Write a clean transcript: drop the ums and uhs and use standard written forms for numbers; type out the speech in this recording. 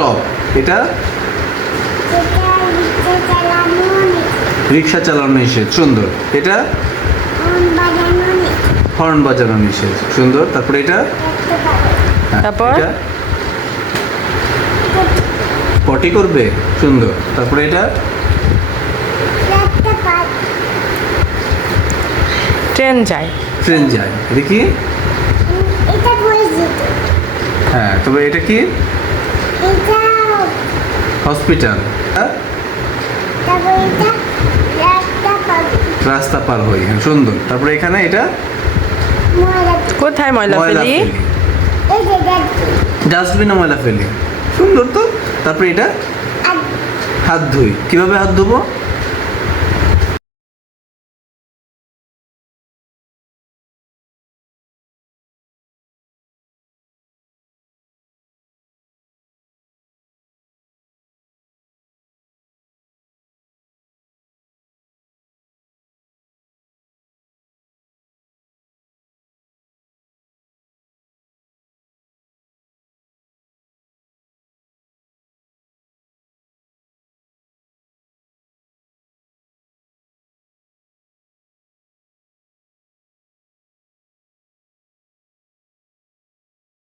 Stop. এটা রিক্সা চালানো নিষেধ, সুন্দর। এটা হর্ন বাজানো নিষেধ, সুন্দর। তারপরে এটা হ্যাঁ, তারপর? এটা পটি করবে, সুন্দর। তারপরে এটা ট্রেন যায়। ট্রেন যায়। এটা কি? হ্যাঁ, তবে এটা কি? হসপিটাল। রাস্তা পার হই, হ্যাঁ, সুন্দর। তারপরে এখানে এটা কোথায় ময়লা ময়লা ফেলি? ফেলি, ডাস্টবিনে ময়লা ফেলি, সুন্দর তো। তারপরে এটা হাত ধুই, কিভাবে হাত ধুবো?